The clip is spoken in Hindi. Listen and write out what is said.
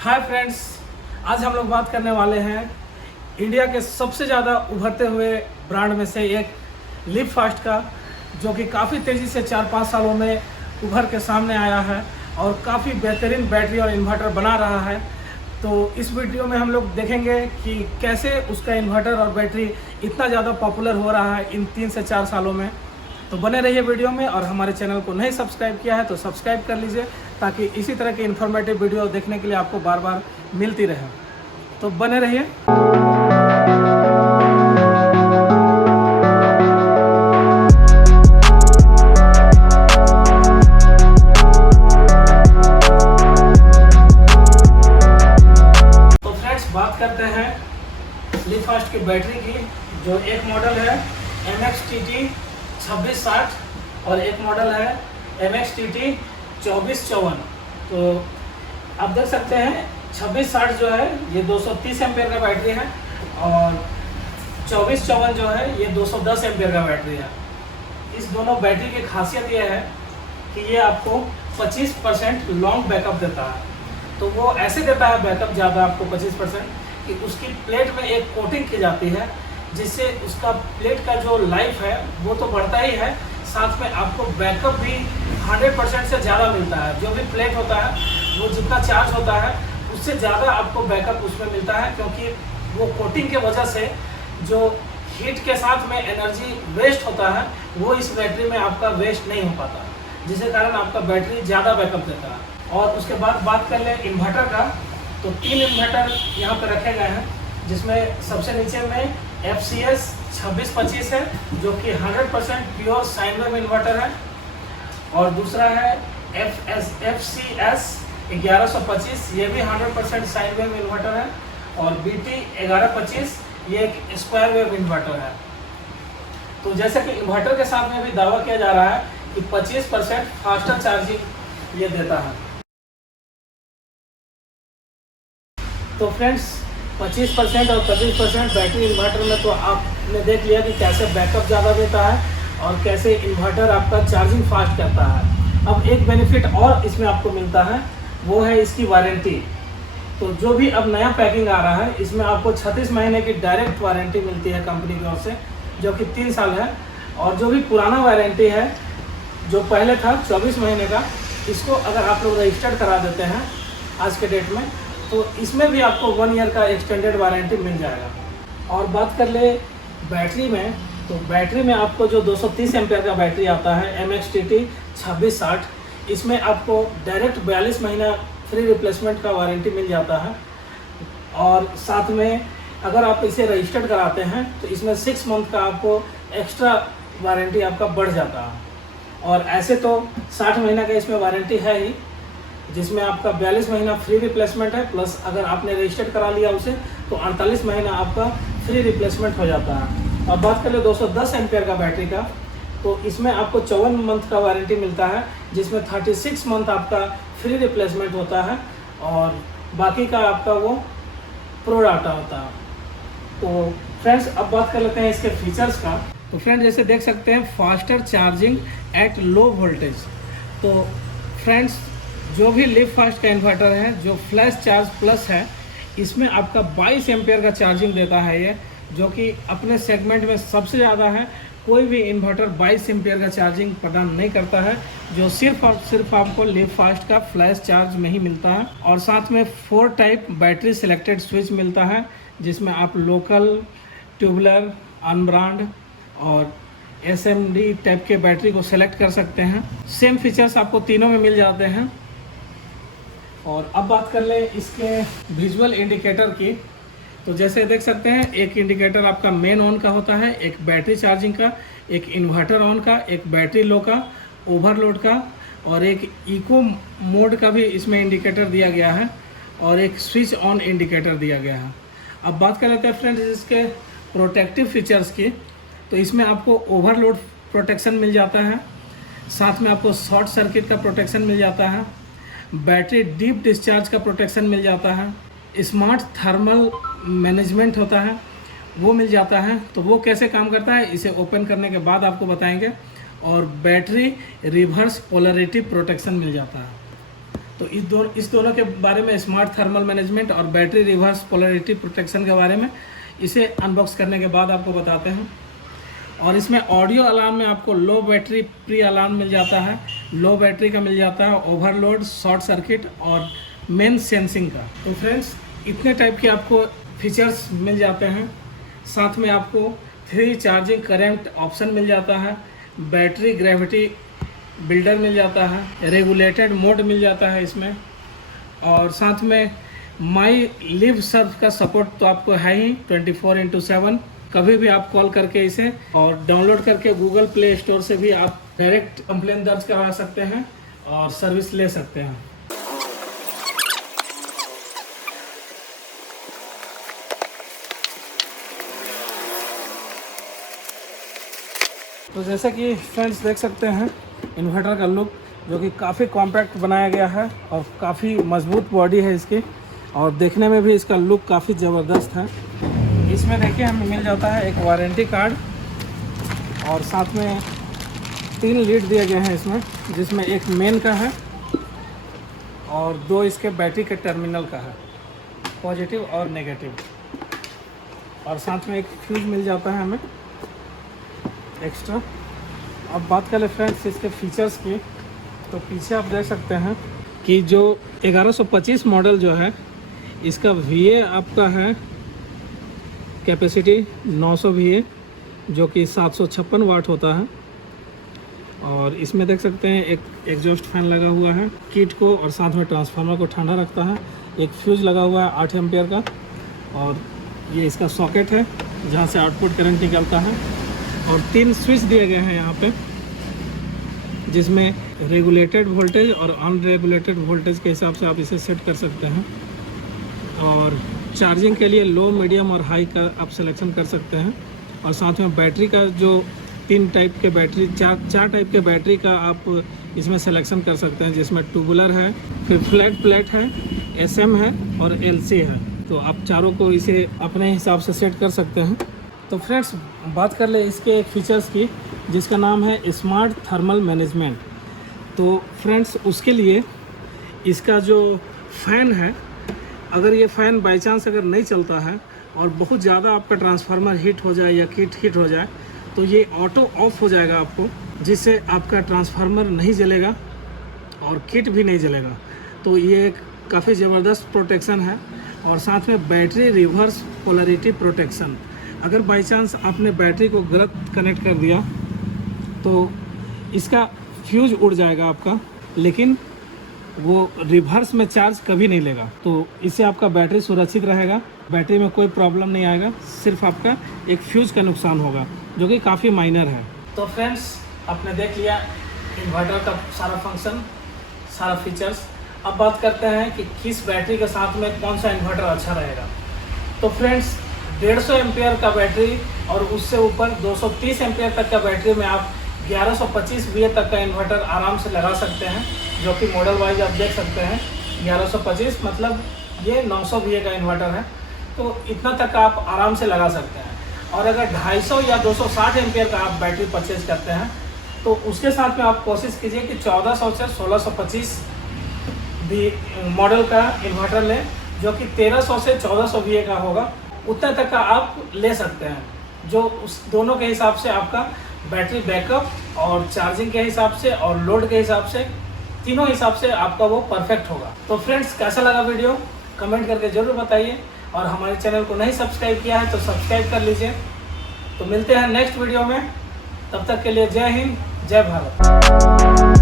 हाय फ्रेंड्स, आज हम लोग बात करने वाले हैं इंडिया के सबसे ज़्यादा उभरते हुए ब्रांड में से एक लिवफास्ट का, जो कि काफ़ी तेज़ी से 4-5 सालों में उभर के सामने आया है और काफ़ी बेहतरीन बैटरी और इन्वर्टर बना रहा है। तो इस वीडियो में हम लोग देखेंगे कि कैसे उसका इन्वर्टर और बैटरी इतना ज़्यादा पॉपुलर हो रहा है इन 3 से 4 सालों में। तो बने रहिए वीडियो में, और हमारे चैनल को नहीं सब्सक्राइब किया है तो सब्सक्राइब कर लीजिए, ताकि इसी तरह की इन्फॉर्मेटिव वीडियो देखने के लिए आपको बार बार मिलती रहे। तो बने रहिए। तो फ्रेंड्स, बात करते हैं लिवफास्ट की बैटरी की। जो एक मॉडल है MXTT 2660 और एक मॉडल है MXTT 2454। तो आप देख सकते हैं 2660 जो है ये 230 एम्पेयर का बैटरी है, और 2454 जो है ये 210 एम्पेयर का बैटरी है। इस दोनों बैटरी की खासियत ये है कि ये आपको 25% लॉन्ग बैकअप देता है। तो वो ऐसे देता है बैकअप ज़्यादा आपको 25% कि उसकी प्लेट में एक कोटिंग की जाती है, जिससे उसका प्लेट का जो लाइफ है वो तो बढ़ता ही है, साथ में आपको बैकअप भी 100% से ज़्यादा मिलता है। जो भी प्लेट होता है वो जितना चार्ज होता है उससे ज़्यादा आपको बैकअप उसमें मिलता है, क्योंकि वो कोटिंग के वजह से जो हीट के साथ में एनर्जी वेस्ट होता है वो इस बैटरी में आपका वेस्ट नहीं हो पाता, जिसके कारण आपका बैटरी ज़्यादा बैकअप देता है। और उसके बाद बात कर लें इन्वर्टर का, तो 3 इन्वर्टर यहाँ पर रखे गए हैं, जिसमें सबसे नीचे में FCS 2625 है, जो कि 100% प्योर साइन वेव इन्वर्टर है। और दूसरा है FCS 1125, ये भी 100% साइन वेव इन्वर्टर है। और BT 1125, ये एक स्क्वायर वेव इन्वर्टर है। तो जैसे कि इन्वर्टर के साथ में भी दावा किया जा रहा है कि 25% फास्टर चार्जिंग ये देता है। तो फ्रेंड्स, 25% और 25% बैटरी इन्वर्टर में तो आपने देख लिया कि कैसे बैकअप ज़्यादा देता है और कैसे इन्वर्टर आपका चार्जिंग फास्ट करता है। अब एक बेनिफिट और इसमें आपको मिलता है, वो है इसकी वारंटी। तो जो भी अब नया पैकिंग आ रहा है, इसमें आपको 36 महीने की डायरेक्ट वारंटी मिलती है कंपनी की ओर से, जो कि 3 साल है। और जो भी पुराना वारंटी है, जो पहले था 24 महीने का, इसको अगर आप लोग रजिस्टर्ड करा देते हैं आज के डेट में, तो इसमें भी आपको 1 ईयर का एक्सटेंडेड वारंटी मिल जाएगा। और बात कर ले बैटरी में, तो बैटरी में आपको जो 230 एम्पेयर का बैटरी आता है MXTT 2660, इसमें आपको डायरेक्ट 42 महीना फ्री रिप्लेसमेंट का वारंटी मिल जाता है। और साथ में अगर आप इसे रजिस्टर्ड कराते हैं तो इसमें 6 मंथ का आपको एक्स्ट्रा वारंटी आपका बढ़ जाता है। और ऐसे तो 60 महीना का इसमें वारंटी है ही, जिसमें आपका 42 महीना फ्री रिप्लेसमेंट है, प्लस अगर आपने रजिस्टर्ड करा लिया उसे तो 48 महीना आपका फ्री रिप्लेसमेंट हो जाता है। अब बात कर ले 210 एम्पेयर का बैटरी का, तो इसमें आपको 54 मंथ का वारंटी मिलता है, जिसमें 36 मंथ आपका फ्री रिप्लेसमेंट होता है, और बाकी का आपका वो प्रो डाटा होता है। तो फ्रेंड्स, अब बात कर लेते हैं इसके फीचर्स का। तो फ्रेंड्स, जैसे देख सकते हैं faster charging at low voltage. तो फ्रेंड्स, जो भी लिवफास्ट का इन्वर्टर है, जो फ्लैश चार्ज प्लस है, इसमें आपका 22 एम्पेयर का चार्जिंग देता है ये, जो कि अपने सेगमेंट में सबसे ज़्यादा है। कोई भी इन्वर्टर 22 एम्पेयर का चार्जिंग प्रदान नहीं करता है, जो सिर्फ और सिर्फ आपको लिवफास्ट का फ्लैश चार्ज में ही मिलता है। और साथ में 4 टाइप बैटरी सिलेक्टेड स्विच मिलता है, जिसमें आप लोकल, ट्यूबुलर, अनब्रांड और SMD टाइप के बैटरी को सेलेक्ट कर सकते हैं। सेम फीचर्स आपको तीनों में मिल जाते हैं। और अब बात कर ले इसके विजुअल इंडिकेटर की, तो जैसे देख सकते हैं एक इंडिकेटर आपका मेन ऑन का होता है, एक बैटरी चार्जिंग का, एक इन्वर्टर ऑन का, एक बैटरी लो का, ओवरलोड का, और एक इको मोड का भी इसमें इंडिकेटर दिया गया है, और एक स्विच ऑन इंडिकेटर दिया गया है। अब बात कर लेते हैं फ्रेंड्स इसके प्रोटेक्टिव फीचर्स की। तो इसमें आपको ओवरलोड प्रोटेक्शन मिल जाता है, साथ में आपको शॉर्ट सर्किट का प्रोटेक्शन मिल जाता है, बैटरी डीप डिस्चार्ज का प्रोटेक्शन मिल जाता है, स्मार्ट थर्मल मैनेजमेंट होता है वो मिल जाता है। तो वो कैसे काम करता है इसे ओपन करने के बाद आपको बताएंगे। और बैटरी रिवर्स पोलरिटी प्रोटेक्शन मिल जाता है। तो इस दोनों के बारे में, स्मार्ट थर्मल मैनेजमेंट और बैटरी रिवर्स पोलैरिटी प्रोटेक्शन के बारे में इसे अनबॉक्स करने के बाद आपको बताते हैं। और इसमें ऑडियो अलार्म में आपको लो बैटरी प्री अलार्म मिल जाता है, लो बैटरी का मिल जाता है, ओवरलोड, शॉर्ट सर्किट और मेन सेंसिंग का। तो फ्रेंड्स इतने टाइप के आपको फीचर्स मिल जाते हैं। साथ में आपको 3 चार्जिंग करंट ऑप्शन मिल जाता है, बैटरी ग्रेविटी बिल्डर मिल जाता है, रेगुलेटेड मोड मिल जाता है इसमें, और साथ में माई लिव सर्व का सपोर्ट तो आपको है ही 24/7। कभी भी आप कॉल करके इसे और डाउनलोड करके गूगल प्ले स्टोर से भी आप डायरेक्ट कंप्लेन दर्ज करवा सकते हैं और सर्विस ले सकते हैं। तो जैसे कि फ्रेंड्स देख सकते हैं इन्वर्टर का लुक, जो कि काफ़ी कॉम्पैक्ट बनाया गया है और काफ़ी मजबूत बॉडी है इसकी, और देखने में भी इसका लुक काफ़ी ज़बरदस्त है। इसमें देखिए हमें मिल जाता है एक वारंटी कार्ड, और साथ में 3 लीड दिए गए हैं इसमें, जिसमें एक मेन का है और 2 इसके बैटरी के टर्मिनल का है, पॉजिटिव और नेगेटिव, और साथ में एक फ्यूज मिल जाता है हमें एक्स्ट्रा। अब बात करें फ्रेंड्स इसके फीचर्स की, तो पीछे आप देख सकते हैं कि जो 1125 मॉडल जो है इसका VA आपका है कैपेसिटी 900 VA, जो कि 756 वाट होता है। और इसमें देख सकते हैं एक एग्जॉस्ट फैन लगा हुआ है किट को, और साथ में ट्रांसफार्मर को ठंडा रखता है। एक फ्यूज़ लगा हुआ है 8 एम्पियर का, और ये इसका सॉकेट है जहाँ से आउटपुट करंट निकलता है। और 3 स्विच दिए गए हैं यहाँ पे, जिसमें रेगुलेटेड वोल्टेज और अनरेगुलेटेड वोल्टेज के हिसाब से आप इसे सेट कर सकते हैं। और चार्जिंग के लिए लो, मीडियम और हाई का आप सिलेक्शन कर सकते हैं। और साथ में बैटरी का जो 3 टाइप के बैटरी, 4 टाइप के बैटरी का आप इसमें सिलेक्शन कर सकते हैं, जिसमें ट्यूबुलर है, फिर फ्लैट प्लेट है, SM है और LC है। तो आप चारों को इसे अपने हिसाब से सेट कर सकते हैं। तो फ्रेंड्स बात कर ले इसके एक फीचर्स की, जिसका नाम है स्मार्ट थर्मल मैनेजमेंट। तो फ्रेंड्स उसके लिए इसका जो फ़ैन है, अगर ये फ़ैन बाई चांस अगर नहीं चलता है और बहुत ज़्यादा आपका ट्रांसफार्मर हीट हो जाए या किट हीट हो जाए, तो ये ऑटो ऑफ हो जाएगा आपको, जिससे आपका ट्रांसफार्मर नहीं जलेगा और किट भी नहीं जलेगा। तो ये एक काफ़ी ज़बरदस्त प्रोटेक्शन है। और साथ में बैटरी रिवर्स पोलैरिटी प्रोटेक्शन, अगर बाई चांस आपने बैटरी को गलत कनेक्ट कर दिया तो इसका फ्यूज उड़ जाएगा आपका, लेकिन वो रिवर्स में चार्ज कभी नहीं लेगा। तो इससे आपका बैटरी सुरक्षित रहेगा, बैटरी में कोई प्रॉब्लम नहीं आएगा, सिर्फ आपका एक फ्यूज का नुकसान होगा, जो कि काफ़ी माइनर है। तो फ्रेंड्स आपने देख लिया इन्वर्टर का सारा फंक्शन, सारा फीचर्स। अब बात करते हैं कि किस बैटरी के साथ में कौन सा इन्वर्टर अच्छा रहेगा। तो फ्रेंड्स 150 एम्पियर का बैटरी और उससे ऊपर 230 एम्पियर तक का बैटरी में आप 1125 VA तक का इन्वर्टर आराम से लगा सकते हैं, जो कि मॉडल वाइज आप देख सकते हैं। 1125 मतलब ये 900 VA का इन्वर्टर है, तो इतना तक आप आराम से लगा सकते हैं। और अगर 250 या 260 एम्पियर का आप बैटरी परचेज करते हैं, तो उसके साथ में आप कोशिश कीजिए कि 1400 से 1625 भी मॉडल का इन्वर्टर लें, जो कि 1300 से 1400 VA का होगा। उतना तक का आप ले सकते हैं, जो उस दोनों के हिसाब से आपका बैटरी बैकअप और चार्जिंग के हिसाब से और लोड के हिसाब से, तीनों हिसाब से आपका वो परफेक्ट होगा। तो फ्रेंड्स कैसा लगा वीडियो कमेंट करके ज़रूर बताइए, और हमारे चैनल को नहीं सब्सक्राइब किया है तो सब्सक्राइब कर लीजिए। तो मिलते हैं नेक्स्ट वीडियो में, तब तक के लिए जय हिंद, जय भारत।